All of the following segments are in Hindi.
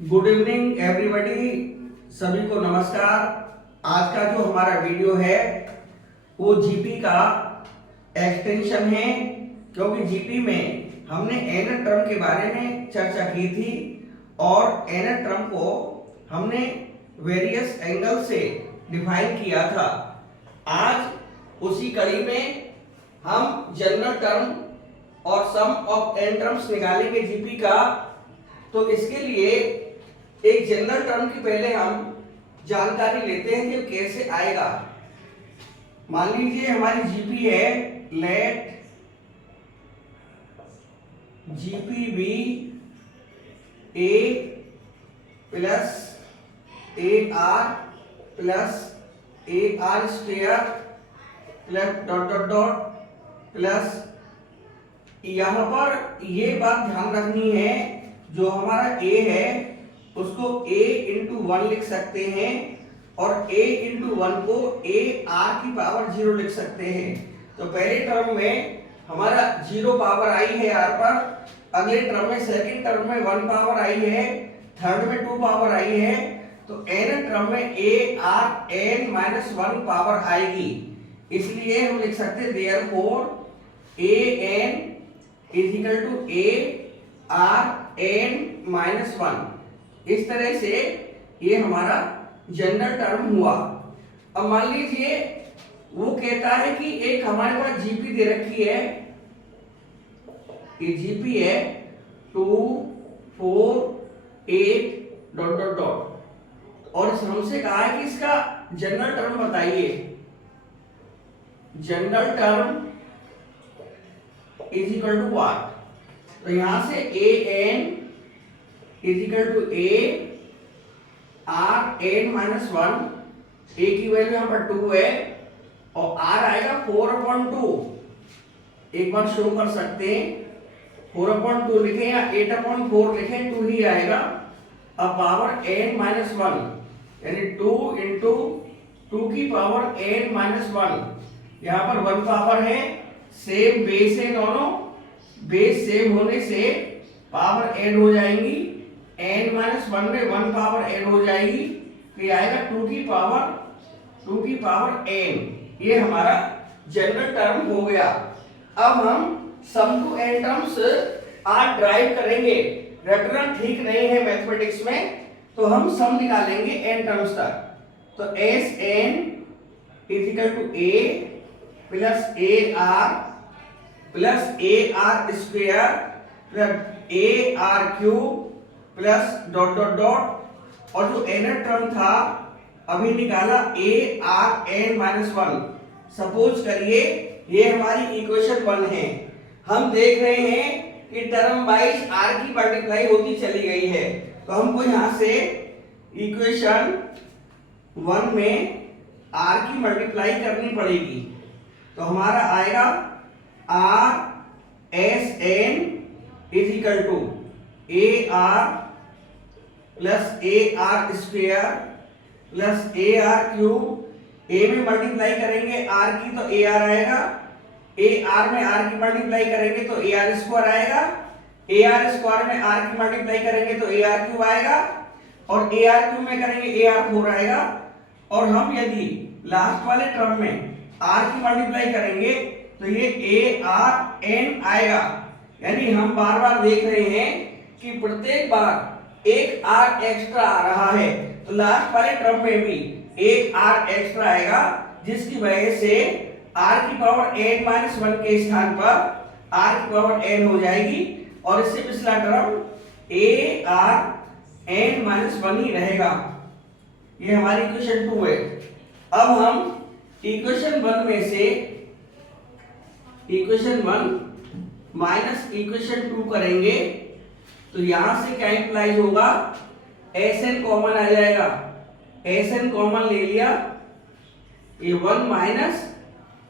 गुड इवनिंग एवरीबॉडी, सभी को नमस्कार। आज का जो हमारा वीडियो है वो जीपी का एक्सटेंशन है, क्योंकि जीपी में हमने एनर टर्म के बारे में चर्चा की थी और एनर टर्म को हमने वेरियस एंगल से डिफाइन किया था। आज उसी कड़ी में हम जनरल टर्म और सम ऑफ एन टर्म्स निकालेंगे जीपी का। तो इसके लिए एक जनरल टर्म की पहले हम जानकारी लेते हैं कि कैसे आएगा। मान लीजिए हमारी जीपी है, let GP be A plus A R plus A R square plus dot dot dot plus, यहां पर ये बात ध्यान रखनी है, जो हमारा a है उसको a इंटू 1 लिख सकते हैं और a इंटू 1 को a r की पावर 0 लिख सकते हैं। तो पहले टर्म में हमारा 0 पावर आई है r पर, अगले टर्म में सेकंड टर्म में 1 पावर आई है, थर्ड में 2 पावर आई है, तो n टर्म में a r n minus 1 power आएगी। इसलिए हम लिख सकते हैं therefore a n is equal to a r n minus 1। इस तरह से ये हमारा जनरल टर्म हुआ। अब मान लीजिए वो कहता है कि एक हमारे पास जीपी दे रखी है, ये जीपी है 2 4 8 डॉट डॉट डॉट, और हमसे कहा है कि इसका जनरल टर्म बताइए। General term is equal to what? तो यहां से A N is equal to A R N minus 1, A की वैल्यू यहां पर 2 है और आर आएगा 4/2। एक बार शो कर सकते हैं, 4/2 लिखें या 8/4 लिखें, 2 ही आएगा। अब पावर n माइनस 1 यानी 2 इंटू 2 की पावर n माइनस 1, यहां पर 1 पावर है, सेम बेस है, दोनों बेस सेम होने से पावर ऐड हो जाएंगी, n माइनस 1 में 1 पावर ऐड हो जाएगी, तो ये आएगा 2 की पावर n। ये हमारा जनरल टर्म हो गया। अब हम सम टू n टर्म्स आज ड्राइव करेंगे। रटना ठीक नहीं है मैथमेटिक्स में, तो हम सम निकालेंगे n टर्म्स तक। तो S n is equal to a plus A R plus A R square plus A R cube plus dot dot dot, और जो एनर टर्म था अभी निकाला A R N minus 1। Suppose करिए ये हमारी इक्वेशन 1 है, हम देख रहे हैं कि टर्म वाइज आर की मल्टीप्लाई होती चली गई है, तो हमको यहां से इक्वेशन 1 में आर की मल्टीप्लाई करनी पड़ेगी। तो हमारा आएगा R S N is equal to A R plus A R square plus A R cube. A में मल्टीप्लाई करेंगे आर की तो ए आर आएगा, ए आर में आर की मल्टीप्लाई करेंगे तो ए आर स्क्वायर आएगा, ए आर स्क्वायर में आर की मल्टीप्लाई करेंगे तो ए आर क्यूब आएगा, और ए आर क्यूब में करेंगे ए आर 4 आएगा। और हम यदि लास्ट वाले टर्म में आर की मल्टीप्लाई करेंगे तो ये ए आर एन आएगा। यानी हम बार बार देख रहे हैं कि प्रत्येक बार एक आर एक्स्ट्रा आ रहा है, तो लास्ट वाले टर्म में भी एक आर एक्स्ट्रा आएगा, जिसकी वजह से आर की पावर एन माइनस 1 के स्थान पर आर की पावर एन हो जाएगी, और इससे पिछला term A R N minus 1 ही रहेगा। ये हमारी इक्वेशन 2 है। अब हम इक्वेशन 1 में से इक्वेशन 1 माइनस इक्वेशन 2 करेंगे, तो यहां से क्या इंप्लाइज होगा, एस एन कॉमन आ जाएगा, एस एन कॉमन ले लिया, ये 1 माइनस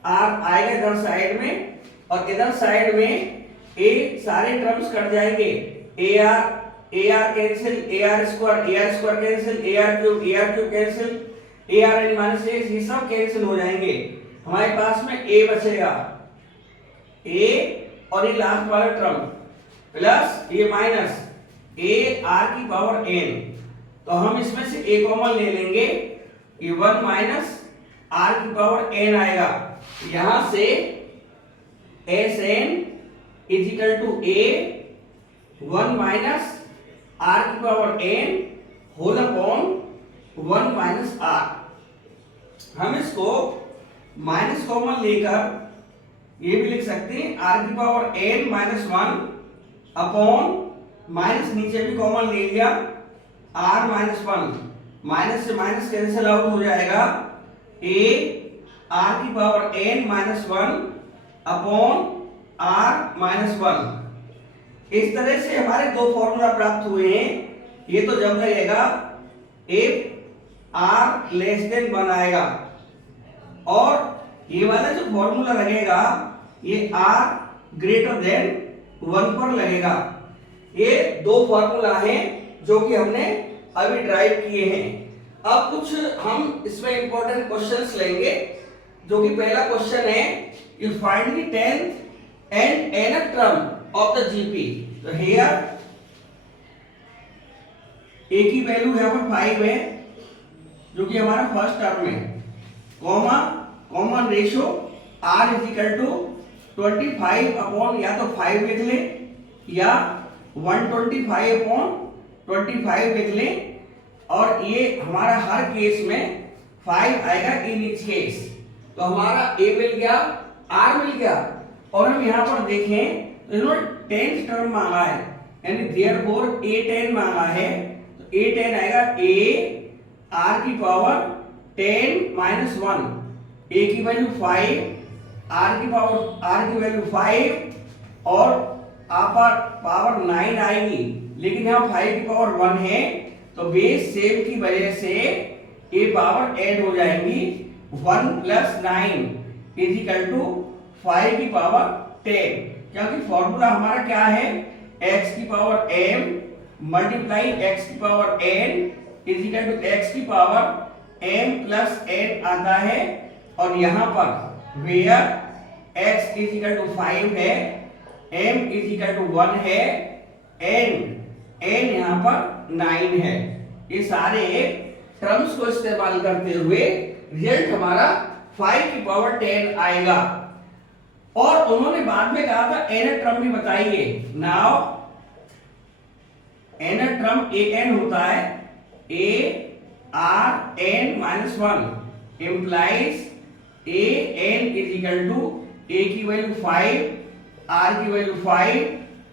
आर आएगा इधर साइड में, और इधर साइड में ए सारे टर्म्स कट जाएंगे, A R cancel, A R square cancel, A R cube cancel, A R N minus X, ये सब कैंसिल हो जाएंगे। हमारे पास में ए बचेगा, ए और ये लास्ट वाला टर्म प्लस ये माइनस ए आर की पावर एन, तो हम इसमें से ए कॉमन ले लेंगे, ये 1 माइनस आर की पावर एन आएगा। यहां से S N is equal to A 1 minus are की power N whole upon 1 minus R. हम इसको माइनस कॉमन लेकर ये भी लिख सकते हैं आर की power N minus 1 upon minus नीचे भी कॉमन ले लिया आर माइनस 1, माइनस से माइनस कैंसिल आउट हो जाएगा, ए आर की power N minus 1 upon R minus 1। इस तरह से हमारे दो फॉर्मूला प्राप्त हुए हैं। ये तो जब लगेगा इफ आर लेस देन 1 आएगा, और ये वाला जो फॉर्मूला लगेगा ये आर ग्रेटर देन 1 पर लगेगा। ये दो फॉर्मूला हैं जो कि हमने अभी ड्राइव किए हैं। अब कुछ हम इसमें इंपॉर्टेंट क्वेश्चंस लेंगे, जो कि पहला क्वेश्चन है, you find the 10th and nth term of the GP. तो हियर ए की वैल्यू यहाँ पर 5 है, जो कि हमारा फर्स्ट टर्म है, comma common ratio R is equal to 25 upon, या तो 5 लिख ले या 125 अपॉन 25 लिख ले, और ये हमारा हर केस में 5 आएगा इन ईच केस। तो हमारा ए मिल गया, आर मिल गया, और हम यहाँ पर देखें तो इन्होंने 10th टर्म मांगा है, यानी देयरफॉर ए 10 मांगा है, तो ए 10 आएगा ए आर की पावर 10 माइनस 1, ए की वैल्यू 5, आर की वैल्यू 5 और पावर 9 आएगी, लेकिन यहाँ 5 की पावर 1 है, तो बेस सेम की वजह से ए पावर ऐड हो जाएंगी, 1 प्लस 9 इज इक्वल टू 5 की पावर 10, क्योंकि फॉर्मूला हमारा क्या है, x की पावर m मल्टीप्लाई x की power n is equal to x की पावर m प्लस n आता है, और यहाँ पर where x is equal to 5 है, m इज इक्वल टू 1 है, n यहाँ पर 9 है। ये सारे टर्म्स को इस्तेमाल करते हुए रिजल्ट हमारा 5 की पावर 10 आएगा। और उन्होंने बाद में कहा था n टर्म भी बताइए। नाउ n टर्म an होता है a r n minus 1 implies a n is equal to a की वैल्यू 5, r की वैल्यू 5,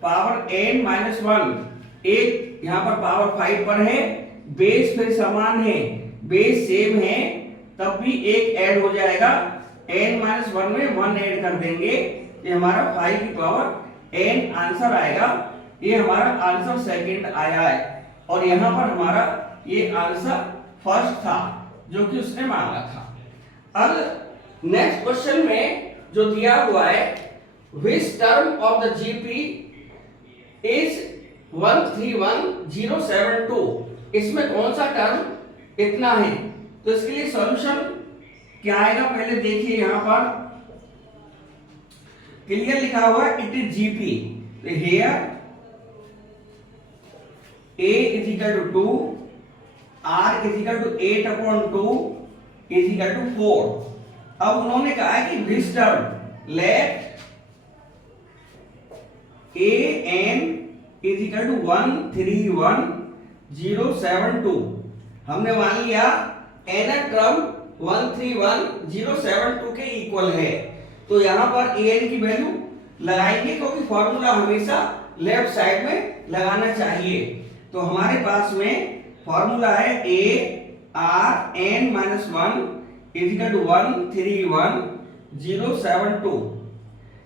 पावर n माइनस 1। एक यहाँ पर पावर 5 पर है, बेस फिर समान है, बेस सेम है, तब भी एक ऐड हो जाएगा, n माइनस 1 में 1 ऐड कर देंगे, ये हमारा 5 की पावर n आंसर आएगा। ये हमारा आंसर सेकंड आया है, और यहाँ पर हमारा ये आंसर फर्स्ट था जो कि उसने मांगा था। अब नेक्स्ट क्वेश्चन में जो दिया हुआ है, which term of the GP is 131072, इसमें कौन सा टर्म इतना है, तो इसके लिए सॉल्यूशन क्या आएगा पहले देखिए। यहां पर क्लियर लिखा हुआ है इट इज जीपी, तो here a is equal to 2, r is equal to 8 upon 2 is equal to 4। अब उन्होंने कहा है कि this term let a n is equal to 131072। हमने मान लिया n टर्म 131072 के इक्वल है, तो यहां पर an की वैल्यू लगाएंगे, क्योंकि फॉर्मूला हमेशा लेफ्ट साइड में लगाना चाहिए। तो हमारे पास में फॉर्मूला है a r n minus 1 is equal to 131072।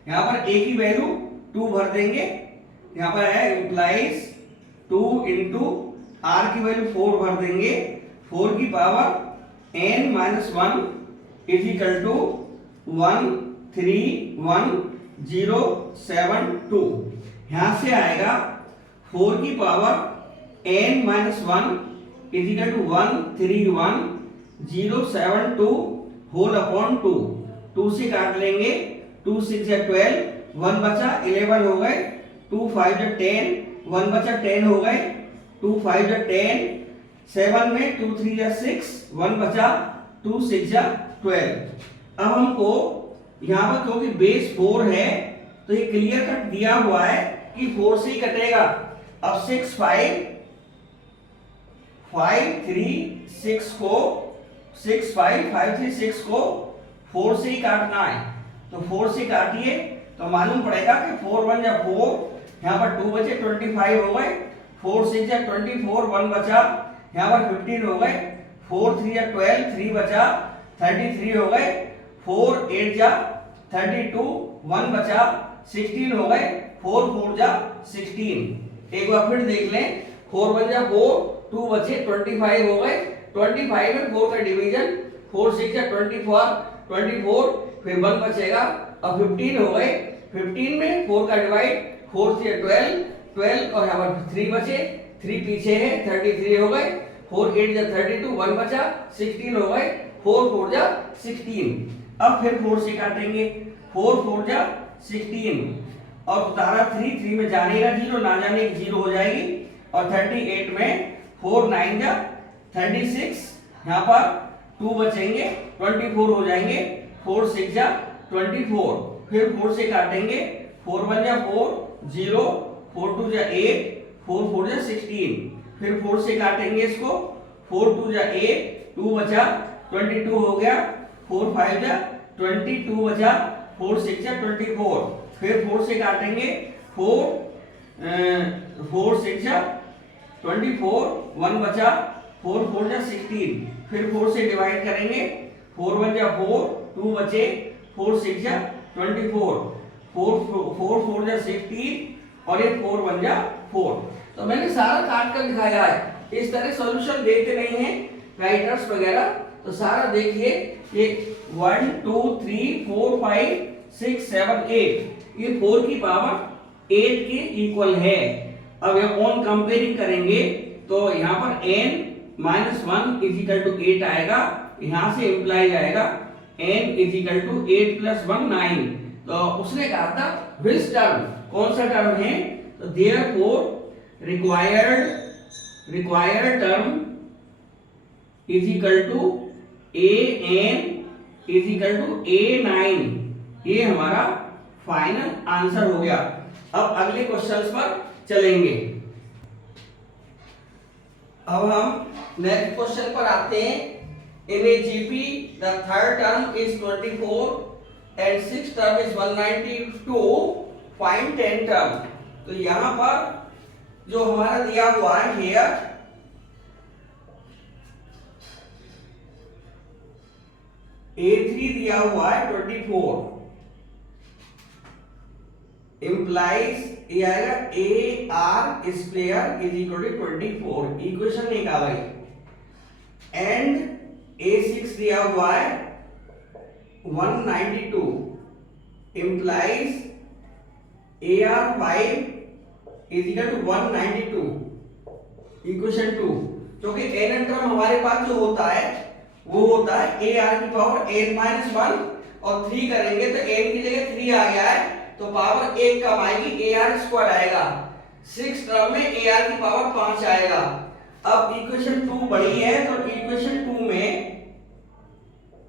यहाँ पर a की वैल्यू 2 भर देंगे, यहाँ पर है इम्प्लाइज 2 इंटू r की वैल्यू 4 भर देंगे, 4 की power n minus 1 is equal to 131072। यहाँ से आएगा 4 की power n minus 1 is equal to 131072 whole upon 2। 2 से काट लेंगे, 2 6 12, 1 बचा, 11 हो गए, 2 5 10, 1 बचा 10 हो गए, 2 5 जा 10, 7 में 2 3 जा 6, 1 बचा, 2 6 जा 12। अब हमको यहाँ पर क्योंकि बेस 4 है तो ये क्लियर कट दिया हुआ है कि 4 से ही कटेगा। अब 6 5 5 3 6 को 6 5 5 3 6 को 4 से ही काटना है, तो 4 से काटिए तो मालूम पड़ेगा कि 4 1 जा 4, यहाँ पर 2 बचे 25 हो गए, 4 6 जा 24, 1 बचा, यहाँ पर 15 हो गए, 4 3 जा 12, 3 बचा, 33 हो गए, 4 8 जा 32, 1 बचा, 16 हो गए, 4 4 जा 16। एक बार फिर देख लें, 4 1 जा 4, 2 बचे 25 हो गए, 25 में 4 का डिवीजन, 4 6 जा 24, 24 फिर 1 बचेगा, अब 15 हो गए, 15 में 4 का डिवाइड, 4 से 12, 12 और यहाँ पर 3 बचे, 3 पीछे है, 33 हो गए, 4 8 जा 32, 1 बचा, 16 हो गए, 4 4 जा 16। अब फिर 4 से काटेंगे, 4 4 जा 16 और उतारा 3, 3 में जाने का 0, ना जाने की 0 हो जाएगी, और 38 में 4 9 जा 36, यहाँ पर 2 बचेंगे, 24 हो जाएंगे, 4 6 जा 24, फिर 4 से काटेंगे, 4 1 जा 4 0, 4 2 जा 8, 4 4 जा 16, फिर 4 से काटेंगे इसको, 4 2 जा 8, 2 बचा, 22 हो गया, 4 5 जा 22 बचा, 4 6 जा 24, फिर 4 से काटेंगे, 4 6 जा 24, 1 बचा, 4 4 जा 16, फिर 4 से डिवाइड करेंगे, 4 1 जा 4, 2 बचे, 4 6 जा 24, 4 4 जा 16 और ये 4 1 जा 4। तो मैंने सारा काट कर दिखाया है, इस तरह सॉल्यूशन देते नहीं हैं राइटर्स वगैरह, तो सारा देखिए ये 1 2 3 4 5 6 7 8, ये 4 की पावर 8 के इक्वल है। अब ये ऑन कंपेयरिंग करेंगे तो यहाँ पर n minus 1 is equal to 8 आएगा, यहाँ से इंप्लाई आएगा n is equal to 8 plus 1 9। तो उसने कहा था विच टर्म, कौन सा टर्म है, तो therefore required term is equal to an is equal to a9, ये हमारा फाइनल आंसर हो गया। अब अगले क्वेश्चंस पर चलेंगे। अब हम नेक्स्ट क्वेश्चन पर आते हैं। In a GP the third term is 24 and six term is 192, find 10 term. तो यहां पर जो हमारा दिया हुआ है हियर A3 दिया हुआ है 24, implies ये आएगा AR square is equal to 24, equation निकाला है। एंड A6 दिया हुआ है 192, implies AR5 is equal to 192, equation 2। क्योंकि n टर्म हमारे पास जो होता है वो होता है AR की पावर n माइनस 1 और 3 करेंगे तो n की जगह 3 आ गया है तो पावर 1 कम आएगी, AR स्क्वायर आएगा। 6 टर्म में AR की पावर 5 आएगा। अब इक्वेशन 2 बड़ी है तो इक्वेशन 2 में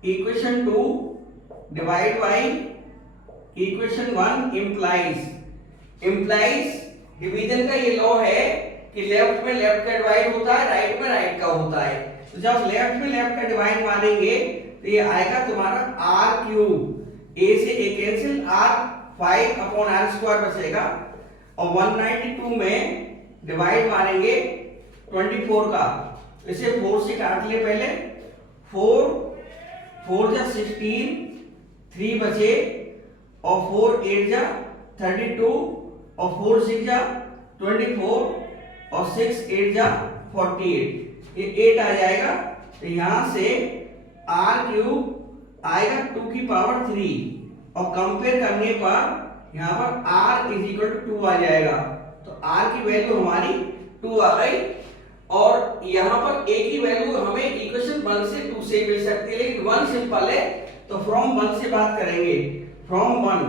equation 2 divide by equation 1 implies division का ये लॉ है कि लेफ्ट में लेफ्ट का डिवाइड होता है, राइट में राइट का होता है। तो जब लेफ्ट में लेफ्ट का डिवाइड मारेंगे तो ये आएगा तुम्हारा r क्यूब, a से a cancel, r 5 upon r square बचेगा और 192 में डिवाइड मारेंगे 24 का, इसे 4 से काट ले पहले, 4 4 जा 16, 3 बचे और 4 8 जा 32 और 4 6 जा 24 और 6 8 जा 48, ये 8 आ जाएगा। तो यहां से r क्यूब आएगा 2 की पावर 3 और कंपेयर करने पर यहां पर r इज इक्वल टू 2 आ जाएगा। तो r की वैल्यू हमारी 2 आ गई और यहां पर a की वैल्यू हमें इक्वेशन 1 से 2 से मिल सकती है, लेकिन 1 सिंपल है तो फ्रॉम 1 से बात करेंगे। फ्रॉम 1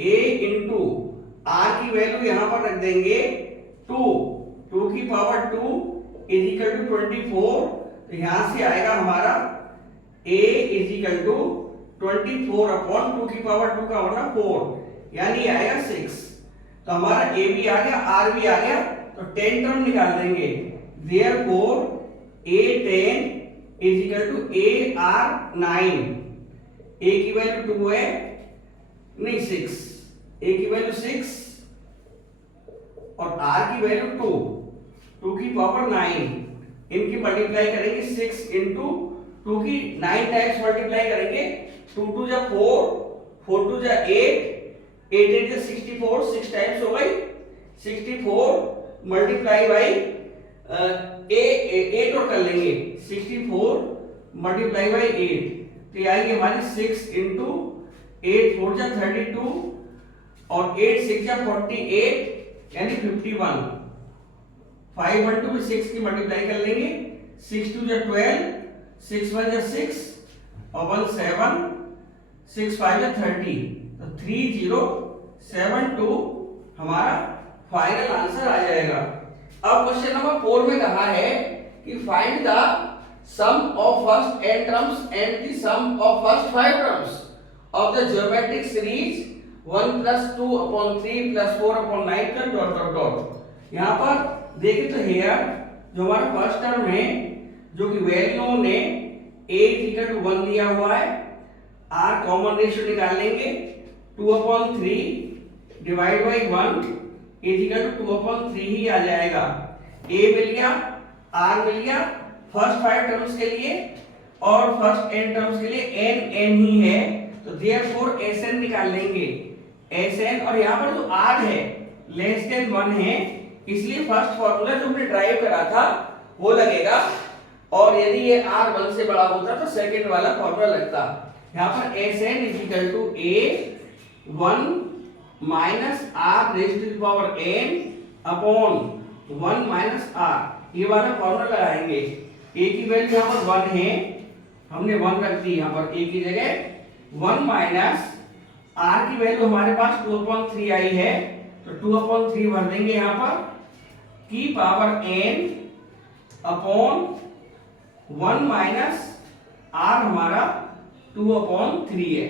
a इंटू आर की वैल्यू यहां पर रख देंगे 2, 2 की पावर 2 इज इक्वल टू 24। तो यहां से आएगा हमारा a is equal to 24 upon 2 की पावर 2 का मतलब 4, यानी आएगा 6। तो हमारा a भी आ गया, r भी आ गया, तो 10 टर्म निकाल देंगे। Therefore a10 is equal to ar9। a की वैल्यू 2 है, नहीं 6, a की वैल्यू 6 और r की वैल्यू 2, 2 की पावर 9। इनकी मल्टीप्लाई करेंगे 6 इंटू 2 की 9 टाइम्स मल्टीप्लाई करेंगे। 2 2 जा 4, 4 2 जा 8, 8 8 जा 64, 6 टाइम्स हो गई 64 मल्टीप्लाई बाई 8 और कर लेंगे 64 मल्टीप्लाई बाई 8, तो ये आएगी हमारी 6 इंटू 8 4 जा 32 और 8 6 जा 48 यानी 51। 5 1 2 में 6 की मल्टीप्लाई कर लेंगे, 6 2 जा 12, 6 1 जा 6 और 1 7, 6 5 जा 30, तो 3072 हमारा फाइनल आंसर आ जाएगा। अब क्वेश्चन नंबर 4 में कहा है कि find the sum of first n terms and the sum of first 5 terms of the geometric series 1 + 2 upon 3 + 4 upon 9 का डॉट डॉट डॉट। यहां पर देखें तो हियर जो हमारा फर्स्ट टर्म है, जो कि वैल्यू ने a = 1 दिया हुआ है, r कॉमन रेशियो निकाल लेंगे, 2/3 डिवाइड बाई 1 = 2/3 ही आ जाएगा। a मिल गया, r मिल गया फर्स्ट 5 टर्म्स के लिए, और फर्स्ट n टर्म्स के लिए n ही है, तो देयरफॉर Sn निकाल लेंगे। Sn और यहाँ पर जो r है लेस देन 1 है, इसलिए फर्स्ट फॉर्मूला जो हमने ड्राइव करा था वो लगेगा, और यदि ये r 1 से बड़ा होता तो सेकंड वाला फॉर्मूला लगता। यहाँ पर Sn = a1 minus r raise to the power n upon 1 minus r, ये वाला फॉर्मूला लगाएंगे। a की वैल्यू यहाँ पर 1 है, हमने 1 रख दी यहाँ पर a की जगह, 1 माइनस r की वैल्यू हमारे पास 2/3 आई है, तो 2/3 भर देंगे यहाँ पर, की power n upon 1 minus r हमारा 2/3 है।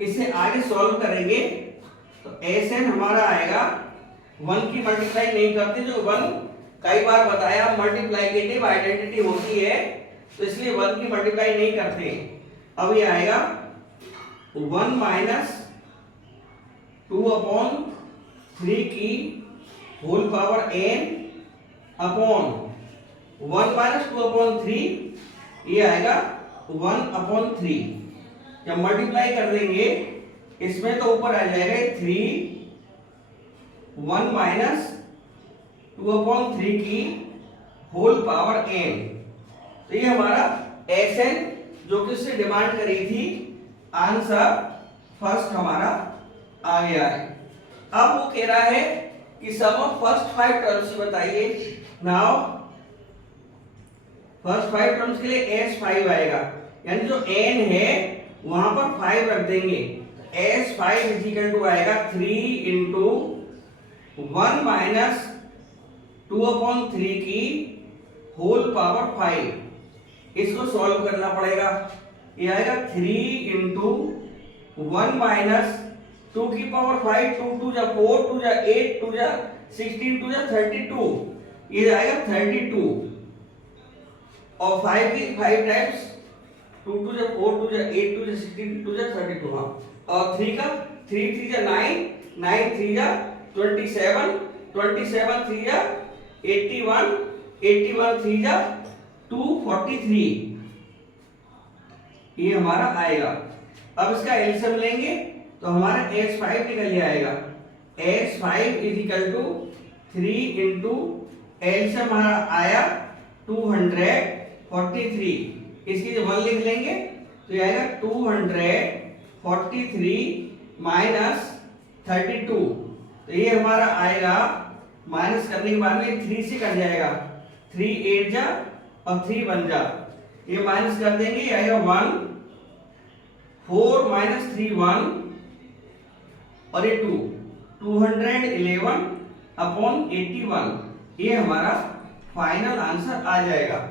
इसे आगे सॉल्व करेंगे तो Sn हमारा आएगा, 1 की मल्टीप्लाई नहीं करते, जो 1 कई बार बताया मल्टीप्लाइकेटिव आइडेंटिटी होती है, तो इसलिए 1 की मल्टीप्लाई नहीं करते। अब ये आएगा 1 माइनस 2/3 की whole power n upon 1 minus 2/3, ये आएगा 1/3। जब मल्टीप्लाई कर देंगे इसमें तो ऊपर आ जाएगा 3, 1 माइनस 2/3 की होल पावर n, तो ये हमारा Sn जो कि उससे डिमांड करी थी, आंसर फर्स्ट हमारा आ गया है। अब वो कह रहा है कि सम ऑफ फर्स्ट 5 टर्म्स बताइए। नाउ फर्स्ट 5 टर्म्स के लिए S5 आएगा, यानी जो n है वहां पर 5 रख देंगे, S5 = आएगा 3 इंटू 1 माइनस 2/3 की होल पावर 5। इसको सॉल्व करना पड़ेगा, ये आएगा 3 इंटू 1 माइनस 2 की पावर 5, 2 2 जा 4, 2 जा 8, 2 जा 16, 2 जा 32, ये आएगा 32, और 5 की 5 टाइम्स 2 2 जा 4, 2 जा 8, 2 जा 16, 2 जा 32, हाँ, और 3 का 3 3 जा 9, 9 3 जा 27, 27 3 जा 81, 81 3 जा 243, ये हमारा आएगा। अब इसका एलसीएम लेंगे तो हमारा S5 निकल आएगा, S5 = 3 इंटू एलसीएम हमारा आया 243, इसकी जब 1 लिख लेंगे तो ये आएगा 243 माइनस 32, तो ये हमारा आएगा, माइनस करने के बाद में 3 से कट जाएगा, 3 8 जा और 3 बन जा, ये माइनस कर देंगे, ये आएगा 1, 4 माइनस 3 1, और ये 2, 211 अपॉन 81, ये हमारा फाइनल आंसर आ जाएगा।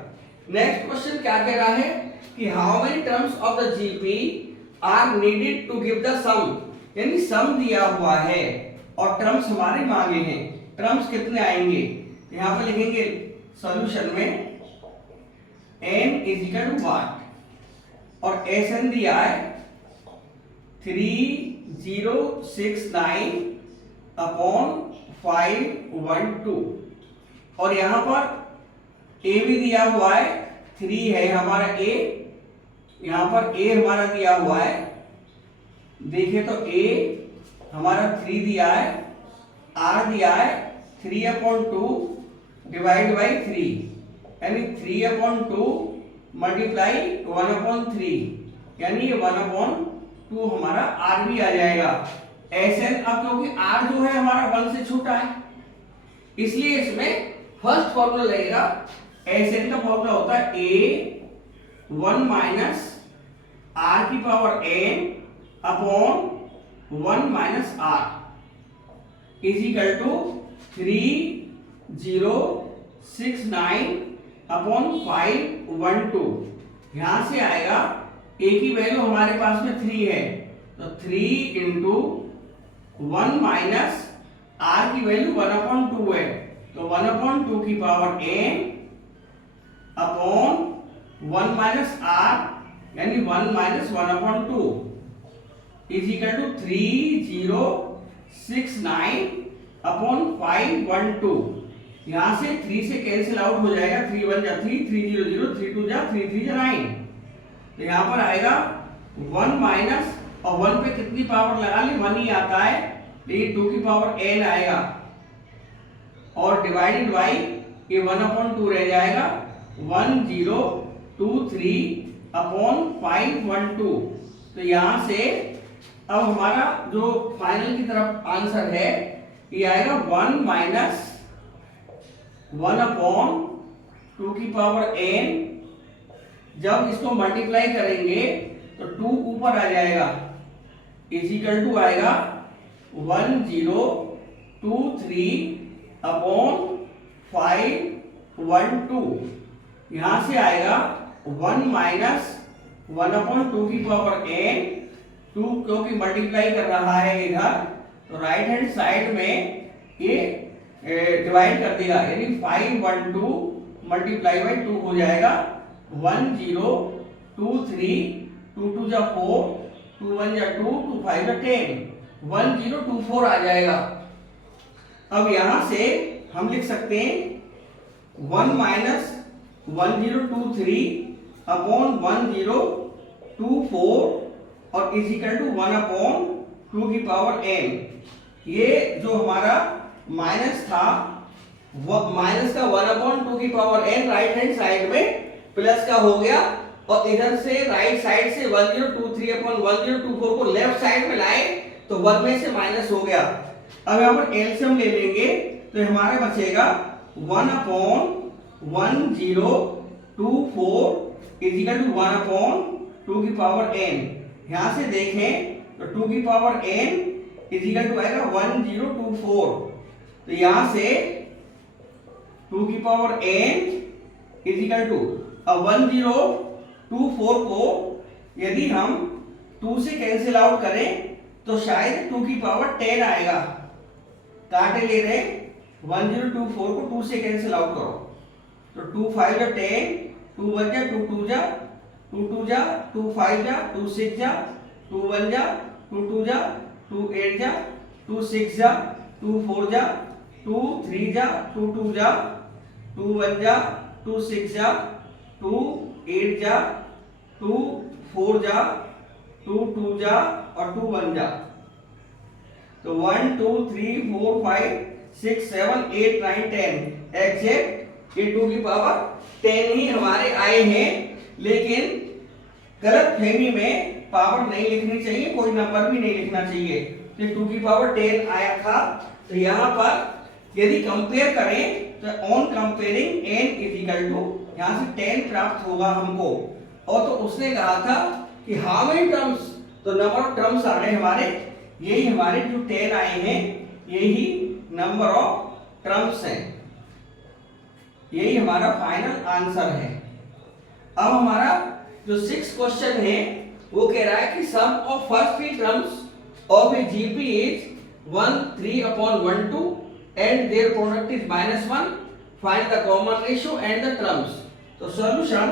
नेक्स्ट क्वेश्चन क्या कह रहा है कि how many terms of the GP are needed to give the sum, यानी सम दिया हुआ है और टर्म्स हमारे मांगे हैं, टर्म्स कितने आएंगे। यहाँ पे लिखेंगे सॉल्यूशन में n is equal to what, और एसएन दिया है 3069 अपॉन 512, और यहां पर ए भी दिया हुआ है, 3 है हमारा ए, यहां पर ए हमारा दिया हुआ है, देखिए तो ए हमारा 3 दिया है, आर दिया है 3/2 डिवाइड बाई 3, यानी 3/2 मल्टीप्लाई 1/3, यानी ये 1/2 हमारा आर भी आ जाएगा। एसएन, अब क्योंकि आर जो है हमारा 1 से छोटा है, इसलिए इसमें फर्स्ट फॉर्मूला लगेगा। एसएन का फॉर्मूला होता है ए 1 माइनस आर की power n upon 1 minus r is equal to 3069 upon 512। यहां से आएगा ए की वैल्यू हमारे पास में 3 है, तो 3 इंटू 1 माइनस आर की वैल्यू 1/2 है, तो 1/2 की power n upon 1 minus r, यानी 1 minus 1/2 is equal to 3069 upon 512। यहां से 3 से कैंसिल आउट हो जाएगा, 3 1 जा 3, 3 0 0, 3 2 जा 3 3 जा 9, तो यहां पर आएगा 1 माइनस, और 1 पे कितनी पावर लगा ली, 1 ही आता है, लेकिन 2 की पावर n आएगा, और डिवाइडेड बाई ये 1/2 रह जाएगा, 1023 अपॉन 512। तो यहां से अब हमारा जो फाइनल की तरफ आंसर है ये आएगा 1 माइनस 1/2 की पावर n, जब इसको मल्टीप्लाई करेंगे तो 2 ऊपर आ जाएगा, इज इक्वल टू आएगा 1023 अपॉन 512। यहां से आएगा 1 माइनस 1/2 की पावर n, 2 क्योंकि मल्टीप्लाई कर रहा है इधर, तो राइट हैंड साइड में ये डिवाइड कर देगा, यानी 512 मल्टीप्लाई बाई 2 हो जाएगा 1023, 2 2 जा 4, 2 1 जा 2, 2 5 जा 10, 1024 आ जाएगा। अब यहां से हम लिख सकते हैं 1 माइनस 1023 अपॉन 1024 और इज इक्वल टू 1/2 की पावर n। ये जो हमारा माइनस था, माइनस का 1/2 की power n right hand side में प्लस का हो गया, और इधर से राइट साइड से 1023 अपॉन 1024 को लेफ्ट साइड में लाए तो 1 में से माइनस हो गया। अब यहाँ पर एलसीएम ले लेंगे तो हमारे बचेगा 1/1024 इज इक्वल टू 1/2 की पावर n। यहां से देखें तो 2 की power n is equal to आएगा 1024, तो यहां से 2 की power n is equal to, अब 1024 को यदि हम 2 से कैंसिल आउट करें तो शायद 2 की पावर 10 आएगा, काटे ले रहे 1024 को 2 से कैंसिल आउट करो, तो 2 5 जा 10, 2 1 जा 2 2 जा 2 2 जा 2 5 जा 2 6 जा 2 1 जा 2 2 जा 2 8 जा 2 6 जा 2 4 जा 2 3 जा 2 2 जा 2 1 जा 2 6 जा 2 8 जा 2 4 जा 2 2 जा और 2 1 जा, तो 1 2 3 4 5 6 7 8 9 10 एग्जैक्ट ये 2 की पावर 10 ही हमारे आए हैं। लेकिन गलत फहमी में पावर नहीं लिखनी चाहिए, कोई नंबर भी नहीं लिखना चाहिए, तो 2 की पावर 10 आया था। तो यहाँ पर यदि कंपेयर करें तो on comparing n is equal to, यहाँ से 10 प्राप्त होगा हमको, और तो उसने कहा था कि हाउ मेनी टर्म्स, तो नंबर ऑफ टर्म्स आ गए हमारे यही हमारे जो 10 आए हैं यही नंबर ऑफ टर्म्स हैं, यही हमारा फाइनल आंसर है। अब हमारा जो 6 क्वेश्चन है वो कह रहा है कि sum of first 3 terms of a GP is 1 3/12 and their product is -1, find the common ratio and the terms। तो सॉल्यूशन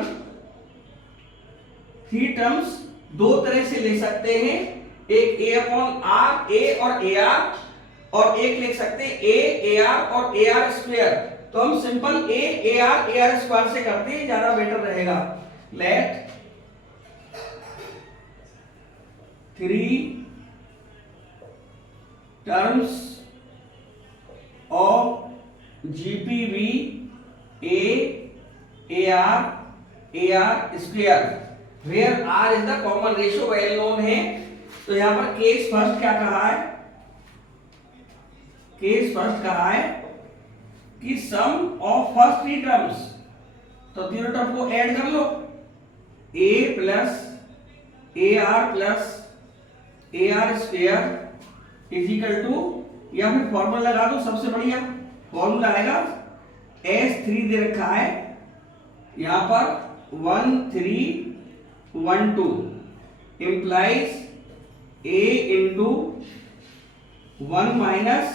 3 टर्म्स दो तरह से ले सकते हैं, एक a/r a और ar, और एक लिख सकते हैं a ar और ar स्क्वायर। तो हम सिंपल a ar स्क्वायर से करते हैं, ज्यादा बेटर रहेगा। Let 3 terms of GPV ar square where r is the common ratio well known है। तो यहां पर केस फर्स्ट क्या कहा है, केस फर्स्ट कहा है कि सम ऑफ फर्स्ट 3 टर्म्स, तो तीनों टर्म को ऐड कर लो, a plus ar square is equal to, या फिर फॉर्मूला लगा दो, सबसे बढ़िया फॉर्मूला आएगा S3 दे रखा है यहां पर 1 3 1 2 implies a into 1 minus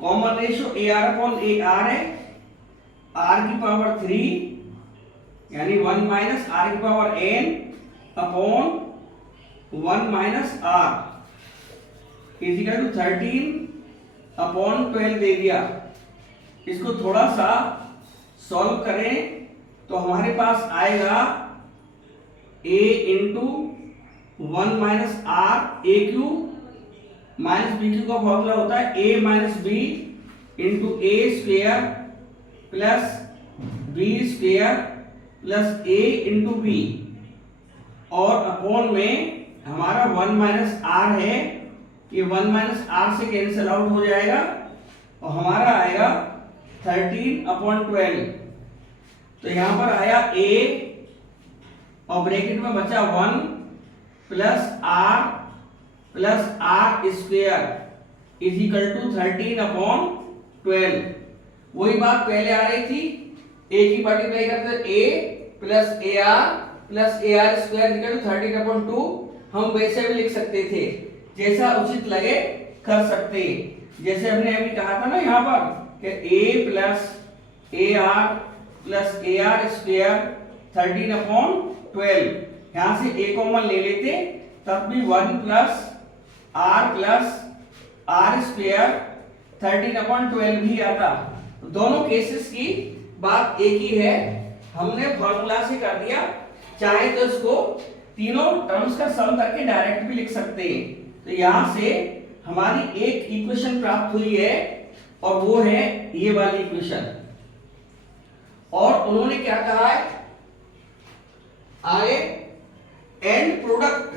common ratio ar/ar है, r की पावर 3 यानी 1 माइनस r की power n upon 1 minus r is equal to 13/12 दे दिया। इसको थोड़ा सा सॉल्व करें तो हमारे पास आएगा a into 1 minus r a cube minus b cube का फॉर्मूला होता है a minus b into a square plus b square plus a into b, और अपॉन में हमारा 1 माइनस r है, ये 1 माइनस r से कैंसिल आउट हो जाएगा और हमारा आएगा 13/12। तो यहां पर आया a और ब्रैकेट में बचा 1 plus r square is equal to 13/12। वही बात पहले आ रही थी, a की मल्टीप्लाई करते a plus ar square equal to 13/2। हम वैसे भी लिख सकते थे, जैसा उचित लगे कर सकते, जैसे हमने अभी कहा था ना यहाँ पर कि a प्लस ar स्क्वायर 13/12, यहां से a कॉमन ले लेते तब भी 1 प्लस r स्क्वायर 13/12 भी आता। दोनों केसेस की बात एक ही है, हमने फॉर्मूला से कर दिया, चाहे तो इसको तीनों टर्म्स का सम करके डायरेक्ट भी लिख सकते हैं। तो यहां से हमारी एक इक्वेशन प्राप्त हुई है और वो है ये वाली इक्वेशन। और उन्होंने क्या कहा है आगे, and product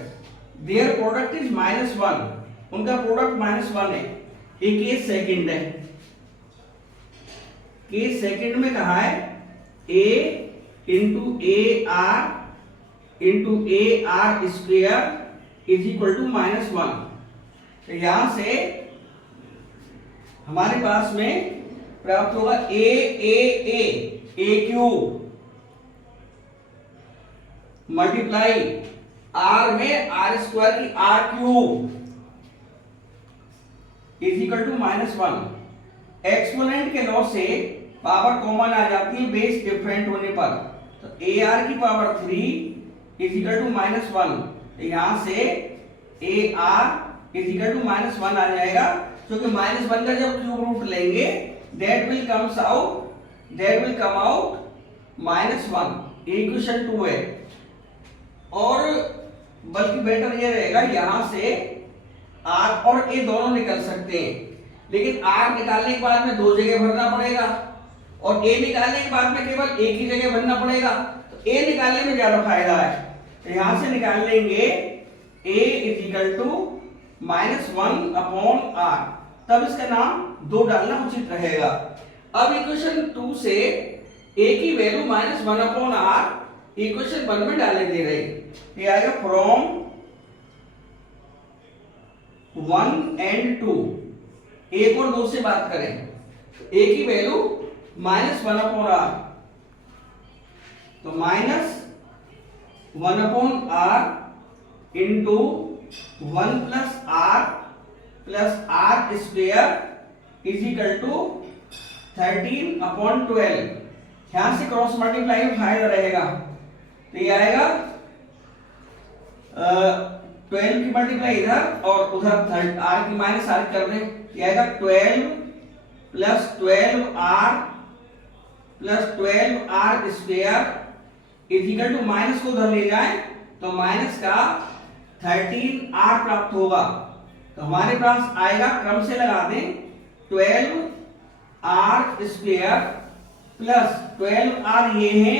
there product is -1, उनका प्रोडक्ट -1 है। एक केस सेकंड है, केस सेकंड में कहा है a into ar square is equal to -1। तो यहां से हमारे पास में प्राप्त होगा a क्यूब मल्टीप्लाई r में r स्क्वायर की r cube is equal to -1। Exponent के लॉ से पावर कॉमन आ जाती है बेस डिफरेंट होने पर, तो ar की पावर 3 इज इक्वल टू -1। तो यहां से ar इज इक्वल टू -1 आ जाएगा, क्योंकि -1 का जब क्यूब रूट लेंगे that will come out -1। Equation 2 है। और बल्कि बेटर ये रहेगा, यहां से r और a दोनों निकल सकते हैं, लेकिन r निकालने के बाद में दो जगह भरना पड़ेगा और a निकालने के बाद में केवल एक ही जगह भरना पड़ेगा। तो a निकालने में ज्यादा फायदा है, तो यहां से निकाल लेंगे a is equal to -1/r, तब इसका नाम 2 डालना उचित रहेगा। अब इक्वेशन 2 से a की वैल्यू -1/r इक्वेशन 1 में डाले दे रहे, ये आएगा फ्रॉम 1 एंड 2, एक और दो से बात करें, ए की वैल्यू -1/r, तो -1/r into 1 plus r square is equal to 13/12। यहां से क्रॉस मल्टीप्लाई में फायदा रहेगा, तो ये आएगा 12 की मल्टीप्लाई इधर और उधर r की माइनस r कर दें, ये आएगा 12 plus 12r square is equal to minus को उधर ले जाए तो माइनस का 13r प्राप्त होगा। तो हमारे पास आएगा, क्रम से लगा दें, 12r स्क्वेयर प्लस 12r ये है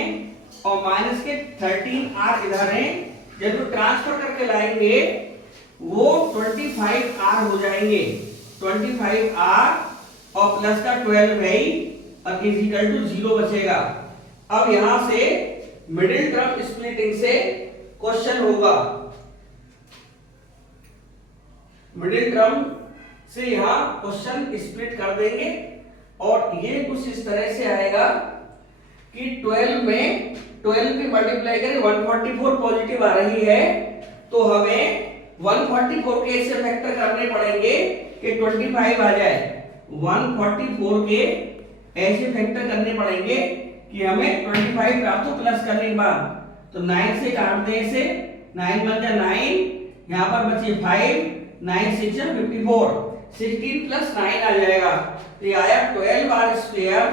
और माइनस के 13r इधर है। जब तो ट्रांसफर करके लाएंगे वो 25r हो जाएंगे, 25r और प्लस का 12 है और इज इक्वल टू 0 बचेगा। अब यहां से मिडिल टर्म स्प्लिटिंग से क्वेश्चन होगा, मिडिल टर्म से यहां क्वेश्चन स्प्लिट कर देंगे और ये कुछ इस तरह से आएगा कि 12 में 12 की मल्टीप्लाई करें 144 पॉजिटिव आ रही है, तो हमें 144 के ऐसे फैक्टर करने पड़ेंगे कि 25 आ जाए। 144 के ऐसे फैक्टर करने पड़ेंगे कि हमें 25 प्राप्त हो प्लस करने के बाद। तो 9 से काट दें इसे, 9 बन जाए 9, यहां पर बचे 5, 9 6 54, 16 प्लस 9 आ जाएगा, तो ये आया 12r square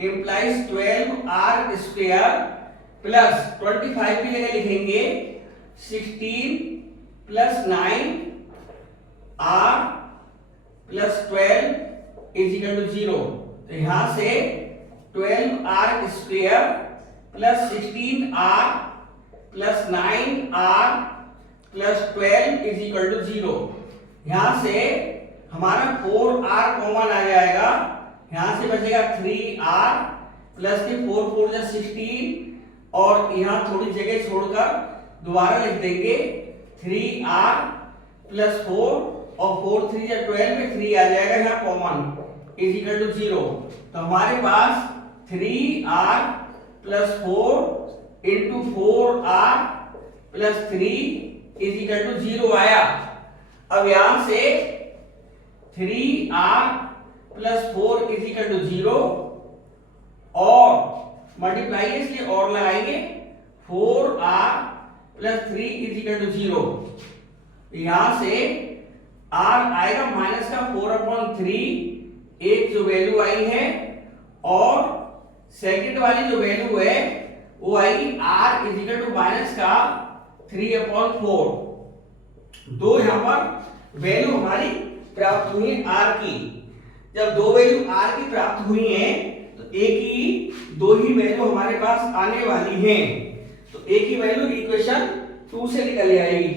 implies 12r square plus 25 की जगह लिखेंगे 16 plus 9r plus 12 is equal to 0। तो यहां से 12r square plus 16r plus 9r plus 12 is equal to 0। यहां से हमारा 4r कॉमन आ जाएगा, यहां से बचेगा 3r प्लस के 4 4 जा 16 और यहां थोड़ी जगह छोड़कर दोबारा लिख देंगे 3r प्लस 4 और 4 3 जा 12 में 3 आ जाएगा यहां कॉमन इज इक्वल टू 0। तो हमारे पास 3r plus 4 into 4r plus 3 is equal to 0 आया। अब यहां से 3r plus 4 is equal to 0 और मल्टीप्लाई इसलिए और लगाएंगे 4r plus 3 is equal to 0। यहां से r आएगा माइनस का 4/3, एक जो वैल्यू आई है, और सेकंड वाली जो वैल्यू है वो आएगी r is equal to minus का 3/4। दो यहां पर वैल्यू हमारी प्राप्त हुई r की। जब दो वैल्यू r की प्राप्त हुई हैं तो a की दो ही वैल्यू हमारे पास आने वाली हैं, तो a की वैल्यू इक्वेशन 2 से निकल आएगी।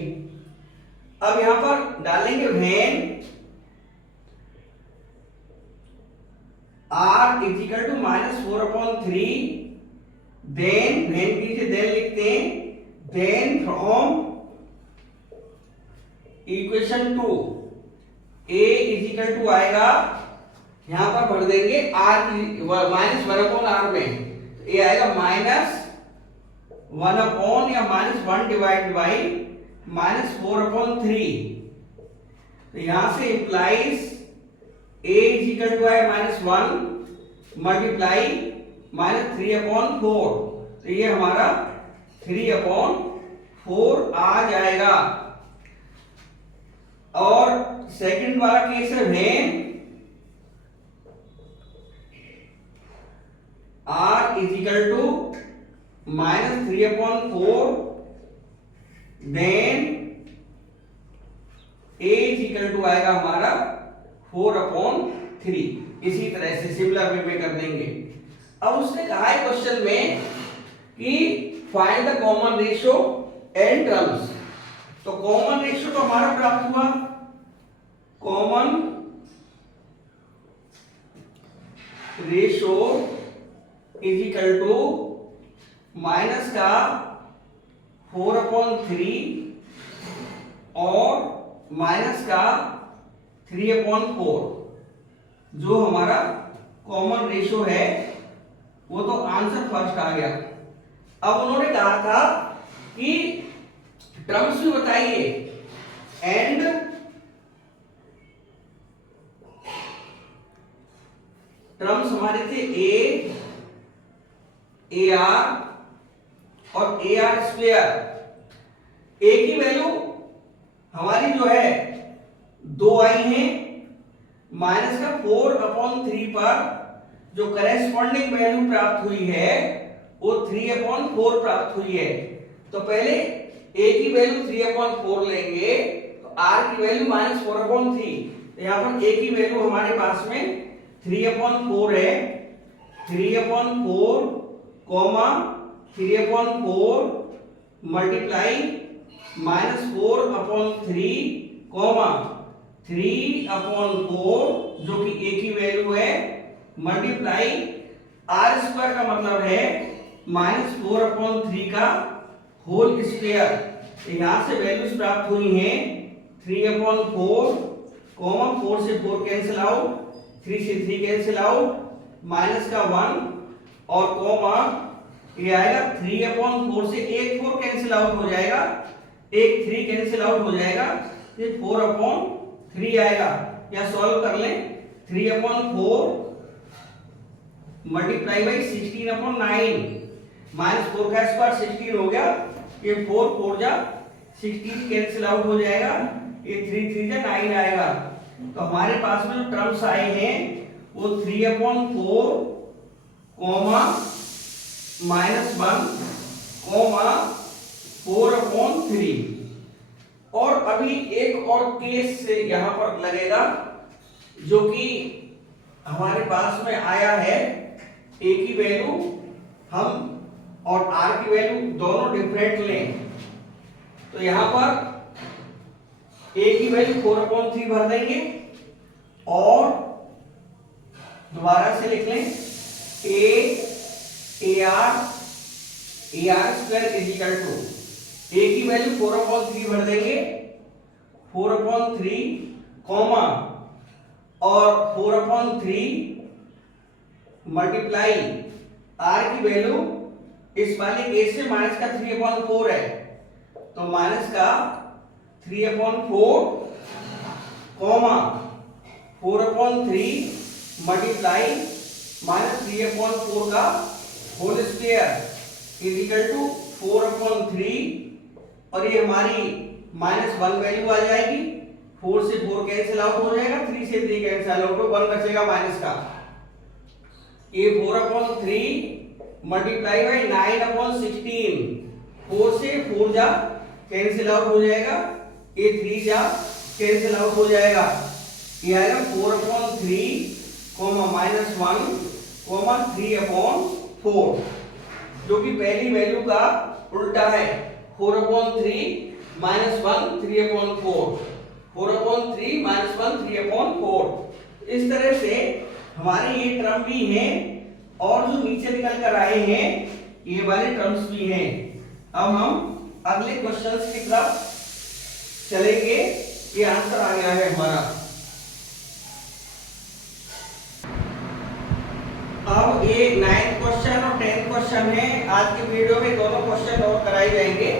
अब यहां पर डालेंगे when r is equal to -4/3, then when की देन लिखते हैं, then from equation 2 a is equal to आएगा, यहां पर भर देंगे r की -1/r में, तो ये आएगा -1 या -1 डिवाइड बाई -4/3। तो यहां से implies a is equal to आए -1 मल्टीप्लाई -3/4, तो ये हमारा 3/4 आ जाएगा। और सेकंड वाला केस है when r is equal to -3/4, then a is equal to आएगा हमारा 4/3। इसी तरह से सिमिलर वे में कर देंगे। अब उसने कहा है क्वेश्चन में कि find the common ratio and terms, तो कॉमन रेशियो तो हमारा प्राप्त हुआ, common ratio is equal to minus का 4/3 और माइनस का 3/4 जो हमारा कॉमन रेशो है, वो तो आंसर फर्स्ट आ गया। अब उन्होंने कहा था कि टर्म्स भी बताइए, एंड टर्म्स हमारे थे ए आर और ए आर स्क्वेयर। ए की वैल्यू हमारी जो है 2 आई है, माइनस का 4/3 पर जो करेस्पॉन्डिंग वैल्यू प्राप्त हुई है वो 3/4 प्राप्त हुई है। तो पहले a की वैल्यू 3/4 लेंगे, तो r की वैल्यू -4/3। तो यहाँ पर a की वैल्यू हमारे पास में 3/4 है, 3/4 कॉमा 3/4 मल्टीप्लाई -4/3 कॉमा 3/4 जो कि a की वैल्यू है, मल्टीप्लाई आर स्क्वायर का मतलब है -4/3 का होल स्क्वायर। यहां से वैल्यूज प्राप्त हुई हैं 3/4 कॉमा 4 से 4 कैंसिल आउट, 3 से 3 कैंसिल आउट, माइनस का 1 और कॉमा ये आएगा 3/4 से एक 4 कैंसिल आउट हो जाएगा, एक 3 कैंसिल आउट हो जाएगा, ये 4/3 आएगा। या सॉल्व कर लें, 3/4 मल्टीप्लाई बाई 16/9, -4 का स्क्वायर 16 हो गया, ये 4 4 जा 16 कैंसिल आउट हो जाएगा, ये 3 3 जा 9 आएगा। तो हमारे पास में जो टर्म्स आए हैं वो 3/4 कॉमा -1 कॉमा 4/3। और अभी एक और केस से यहां पर लगेगा जो कि हमारे पास में आया है, a की वैल्यू हम और r की वैल्यू दोनों डिफरेंट लें। तो यहां पर a की वैल्यू 4/3 भर देंगे और दोबारा से लिख लें ar square is equal to a की वैल्यू 4/3 भर देंगे, 4/3 कॉमा और 4/3 मल्टीप्लाई r की वैल्यू इस वाले केस से माइनस का 3/4 है, तो माइनस का 3/4 कॉमा 4/3 मल्टीप्लाई -3/4 का whole square is equal to 4/3 और ये हमारी -1 वैल्यू आ जाएगी, 4 से 4 कैंसिल आउट हो जाएगा, 3 से 3 कैंसिल आउट हो, 1 बचेगा माइनस का। ये 4/3 मल्टीप्लाई बाई 9/16, 4 से 4 जा कैंसिल आउट हो जाएगा, ये 3 जा कैंसिल आउट हो जाएगा, ये आएगा 4/3 कॉमा -1 कॉमा 3/4 जो कि पहली वैल्यू का उल्टा है, 4/3 -1 3/4, 4/3 -1 3/4। इस तरह से हमारे ये टर्म भी हैं और जो नीचे निकल कर आए हैं ये वाले टर्म्स भी हैं। अब हम अगले क्वेश्चंस की तरफ चलेंगे, ये आंसर आ गया है हमारा। अब ये 9th क्वेश्चन और 10th क्वेश्चन है, आज के वीडियो में दोनों क्वेश्चन और कराए जाएंगे।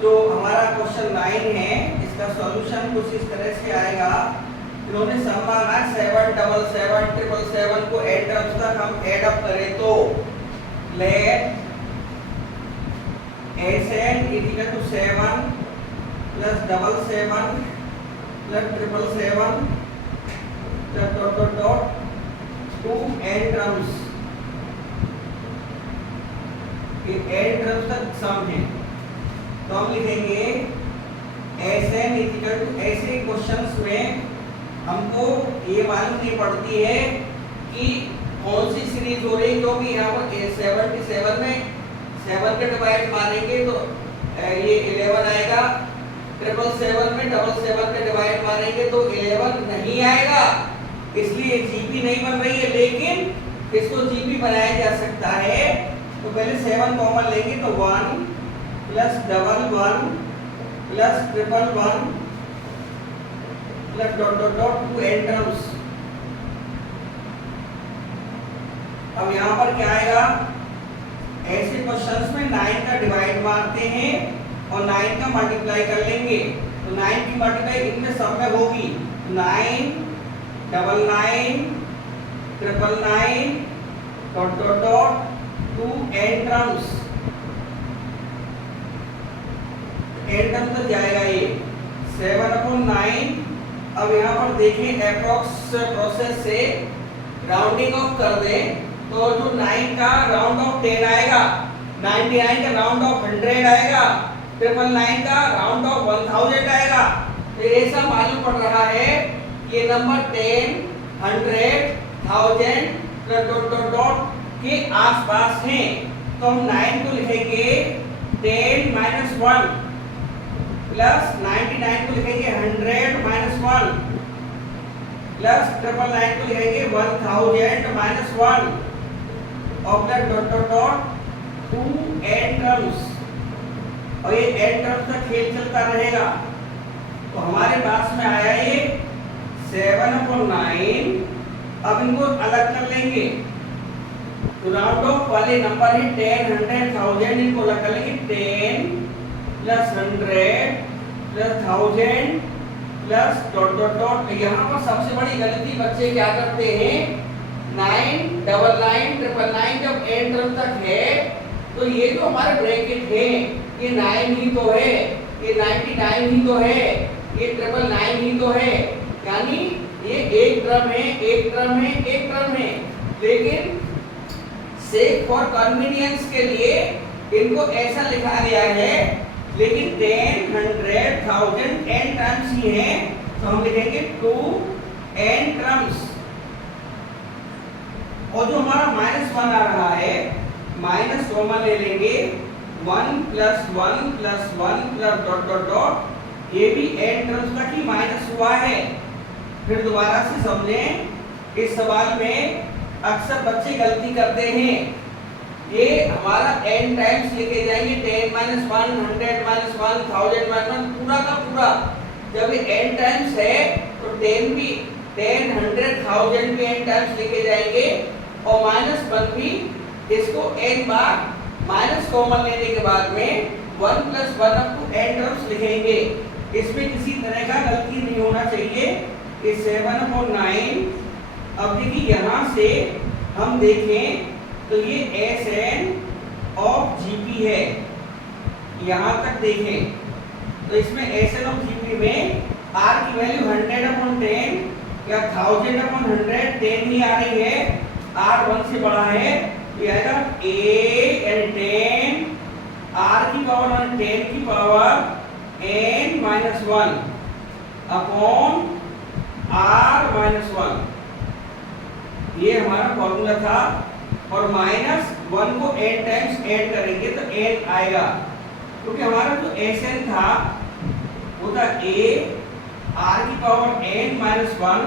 जो हमारा क्वेश्चन 9 है इसका सॉल्यूशन कुछ इस तरह से आएगा, इन्होंने सम मांगा 7 7 7 7 7 को एड टर्म्स तक हम एड अप करें तो let Sn equal to 7 plus 7 7 plus 7 7 dot dot dot to n terms, ये एड टर्म्स तक सम है। तो हम लिखेंगे Sn इक्वल टू, ऐसे क्वेश्चंस में हमको ये मालूम नहीं पड़ती है कि कौन सी सीरीज हो रही, क्योंकि यहाँ पर 77 में 7 के डिवाइड मारेंगे तो ये 11 आएगा, 777 में 7 के डिवाइड मारेंगे तो 11 नहीं आएगा, इसलिए जीपी नहीं बन रही है। लेकिन इसको जीपी बनाया जा सकता है, तो पहले 7 कॉमन लेंगे तो 1 plus 1 1 plus 1 1 plus dot dot dot 2n terms. अब यहाँ पर क्या आएगा, ऐसे क्वेश्चंस में 9 का डिवाइड मारते हैं और 9 का मल्टीप्लाई कर लेंगे, तो 9 की मल्टीप्लाई इनमें सब में होगी, 9 double 9 triple 9 dot dot dot 2n terms. n term तक जाएगा ये 7/9। अब यहाँ पर देखें अप्रॉक्स प्रोसेस से राउंडिंग ऑफ कर दें तो जो 9 का राउंड ऑफ 10 आएगा, 99 का राउंड ऑफ 100 आएगा, 999 का राउंड ऑफ 1000 आएगा। तो ऐसा मालूम पड़ रहा है ये नंबर 10, 100, 1000 डॉट डॉट डॉट के आसपास हैं। तो हम 9 को लिखेंगे 10 - 1 प्लस 99 को लिखेंगे 100 - 1 प्लस 999 को लिखेंगे 1000 - 1 और plus dot dot dot 2n terms. और ये n टर्म्स का खेल चलता रहेगा। तो हमारे पास में आया ये 7/9। अब इनको अलग कर लेंगे, तो राउंड ऑफ वाले नंबर है 10, 100, 1000, इनको अलग कर लेंगे 10 plus 100 plus 1000 plus dot dot dot. यहाँ पर सबसे बड़ी गलती बच्चे क्या करते हैं, 9 डबल 9 ट्रिपल 9 जब n टर्म तक है तो ये जो हमारे ब्रैकेट है ये 9 ही तो है, ये 99 ही तो है, ये 999 ही तो है, यानी ये एक टर्म है, एक टर्म है, एक टर्म है। लेकिन सेक फॉर कन्वीनियंस के लिए इनको ऐसा लिखा गया है, लेकिन 10, 100, 1000 n टर्म्स ही हैं, तो हम लिखेंगे 2n टर्म्स। और जो हमारा -1 आ रहा है, माइनस कॉमन ले लेंगे, 1 + 1 + 1 प्लस डॉट डॉट डॉट, ये भी n टर्म्स तक ही माइनस हुआ है। फिर दोबारा से समझें, इस सवाल में अक्सर बच्चे गलती करते हैं, ये हमारा n टाइम्स लेके जाएंगे, 10 - 1 100 - 1 1000 - 1 पूरा का पूरा। जब ये n टाइम्स है तो 10 भी 10, 100, 1000 भी n टाइम्स लेके जाएंगे और -1 भी इसको n बार माइनस कॉमन लेने के बाद में 1 + 1 अप टू n टर्म्स लिखेंगे। इसमें किसी तरह का गलती नहीं होना चाहिए। ये 7/9। अब देखिए यहाँ से हम देखें तो ये Sn ऑफ Gp है, यहाँ तक देखें तो इसमें Sn ऑफ Gp में R की वैल्यू 100/10 या 1000/100 10 ही आ रही है, R 1 से बड़ा है, ये आएगा A/10 R की पावर 10 की पावर n-1 अपॉन R-1। ये हमारा फॉर्मूला था। और -1 को n टाइम्स ऐड करेंगे तो n आएगा, क्योंकि हमारा जो Sn था वो था A R की power n-1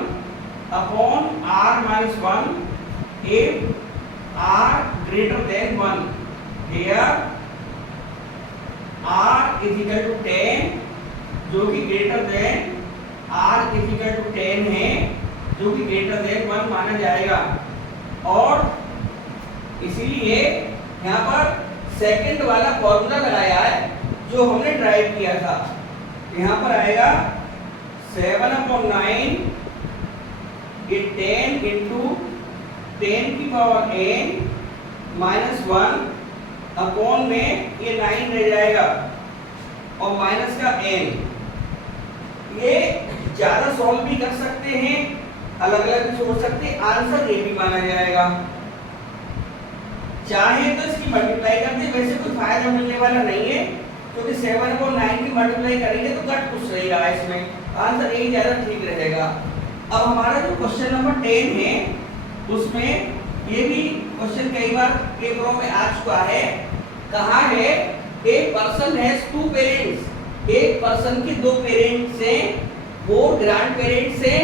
upon R-1 if R greater than 1। here R is equal to 10 जो कि greater than R is equal to 10 है, जो कि ग्रेटर देन 1 माना जाएगा। और इसीलिए यहाँ पर सेकंड वाला फॉर्मूला लगाया है जो हमने ड्राइव किया था। यहाँ पर आएगा 7/9 ये 10 into 10 की पावर n-1 अपॉन में ये 9 रह जाएगा और माइनस का n। ये ज्यादा सॉल्व भी कर सकते हैं, अलग अलग भी सोच सकते हैं, आंसर ये भी माना जाएगा। चाहे तो इसकी मल्टीप्लाई कर दे, वैसे कोई फायदा मिलने वाला नहीं है, क्योंकि 7/9 की मल्टीप्लाई करेंगे तो कट कुछ रहेगा, इसमें आंसर यही ज्यादा ठीक रहेगा। अब हमारा जो क्वेश्चन नंबर 10 है उसमें ये भी क्वेश्चन कई बार पेपरों में आ चुका है। कहा है एक पर्सन हैज 2 पेरेंट्स, एक पर्सन के 2 पेरेंट्स हैं, 4 ग्रैंड पेरेंट्स हैं,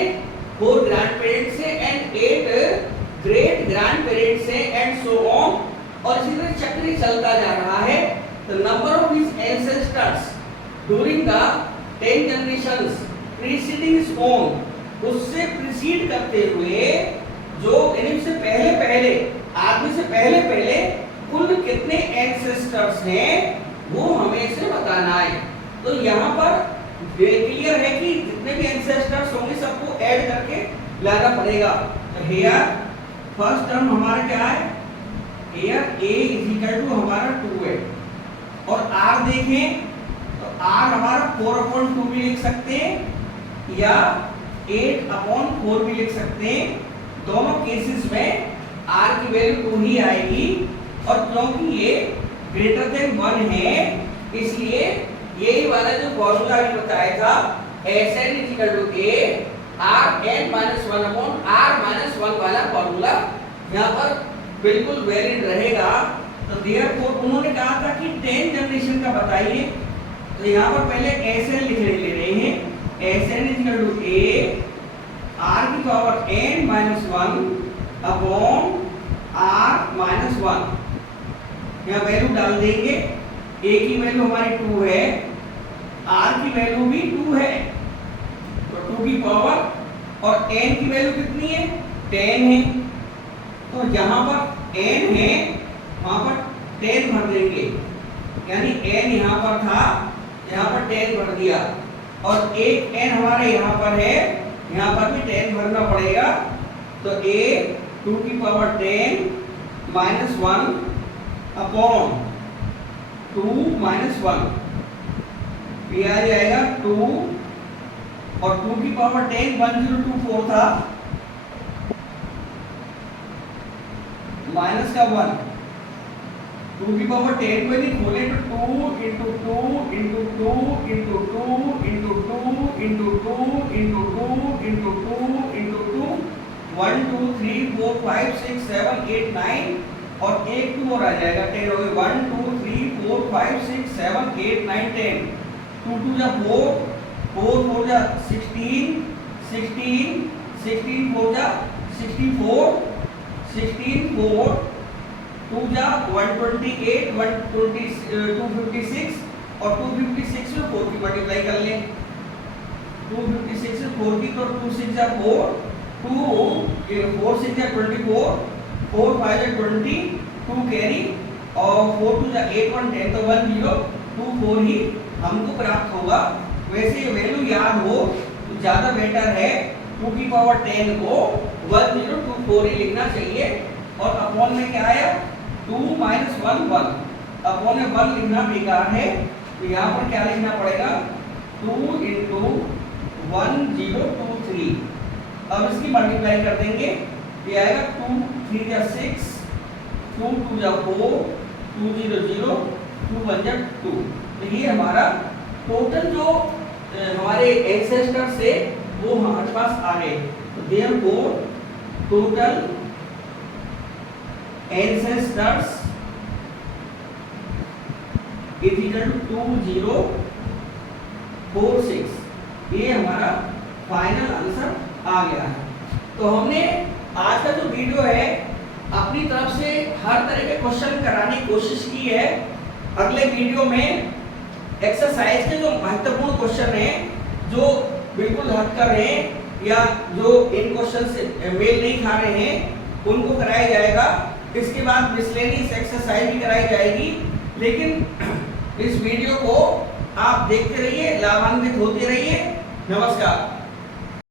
4 ग्रैंड पेरेंट्स हैं एंड 8 ग्रेट ग्रैंड पेरेंट्स हैं एंड सो ऑन। और इसी तरह चक्र चलता जा रहा है। The number of his ancestors during the 10 generations preceding is own, उससे प्रीसीड करते हुए जो यानी से पहले पहले आदमी से पहले पहले कुल कितने एंसेस्टर्स हैं वो हमें इसे बताना है। तो यहाँ पर क्लियर है कि जितने भी एंसेस्टर्स होंगे सबको ऐड करके लाना पड़ेगा। तो हियर फर्स्ट टर्म हमारा क्या है, here a is equal to हमारा 2 है और r देखें तो r हमारा 4/2 भी लिख सकते हैं या 8/4 भी लिख सकते हैं। दोनों केसेस में r की वैल्यू 2 ही आएगी और क्योंकि ये ग्रेटर देन 1 है इसलिए यही वाला जो फॉर्मूला अभी बताया था Sn = a Rn-1/r-1 वाला फॉर्मूला यहाँ पर बिल्कुल वैलिड रहेगा। तो देयरफॉर उन्होंने कहा था कि 10 जनरेशन का बताइए, तो यहाँ पर पहले Sn लिख ले रहे हैं। Sn = a r⁻1/r-1 यहाँ वैल्यू डाल देंगे। a की वैल्यू हमारी 2 है, r की वैल्यू भी 2 है तो 2 की पावर और n की वैल्यू कितनी है 10 है। तो जहां पर n है वहां पर 10 भर देंगे, यानी n यहाँ पर था यहाँ पर 10 भर दिया और एक n हमारे यहाँ पर है यहाँ पर भी 10 भरना पड़ेगा। तो a 2 की पावर 10 -1 अपॉन 2 - 1 ये आ जाएगा 2 और 2 की पावर 10 1024 था माइनस का 1 2 की पावर 10 को यदि खोले तो 2 × 2 × 2 × 2 × 2 × 2 × 2 × 2 1 2 3 4 5 6 7 8 9 और एक 2 और आ जाएगा 10 हो गए 1 2 3 4 5 6 7 8 9 10 2 2 जा 4 4 4 जा 16 16 16 4 जा 64 16 4 2 जा 128 256 और 256 में 4 की मल्टीप्लाई कर लें। 256 से 4 की तो 2 6 जा 4 2 4 6 जा 24 4 5 जा 20 2 कैरी और 4 2 जा 8 1 10 तो 1 0 2 4 ही हमको प्राप्त होगा। वैसे ये वैल्यू याद हो तो ज्यादा बेटर है। 2 की पावर 10 को 1024 ही लिखना चाहिए और अपॉन में क्या आया 2 - 1 1 अपॉन में 1 लिखना बेकार है तो यहाँ पर क्या लिखना पड़ेगा 2 × 1023। अब इसकी मल्टीप्लाई कर देंगे ये आएगा 2 3 जा 6 2 2 जा 4 2 0 0 2 1 जा 2। तो ये हमारा टोटल जो हमारे एंसेस्टर्स से वो हमारे पास आ गए। तो therefore total ancestors is equal to 2046। ये हमारा फाइनल आंसर आ गया है। तो हमने आज का जो वीडियो है अपनी तरफ से हर तरह के क्वेश्चन कराने की कोशिश की है। अगले वीडियो में एक्सरसाइज के जो महत्वपूर्ण क्वेश्चन हैं जो बिल्कुल हटकर हैं या जो इन क्वेश्चन से मेल नहीं खा रहे हैं उनको कराया जाएगा। इसके बाद मिसलेनियस एक्सरसाइज भी कराई जाएगी। लेकिन इस वीडियो को आप देखते रहिए, लाभान्वित होते रहिए। नमस्कार।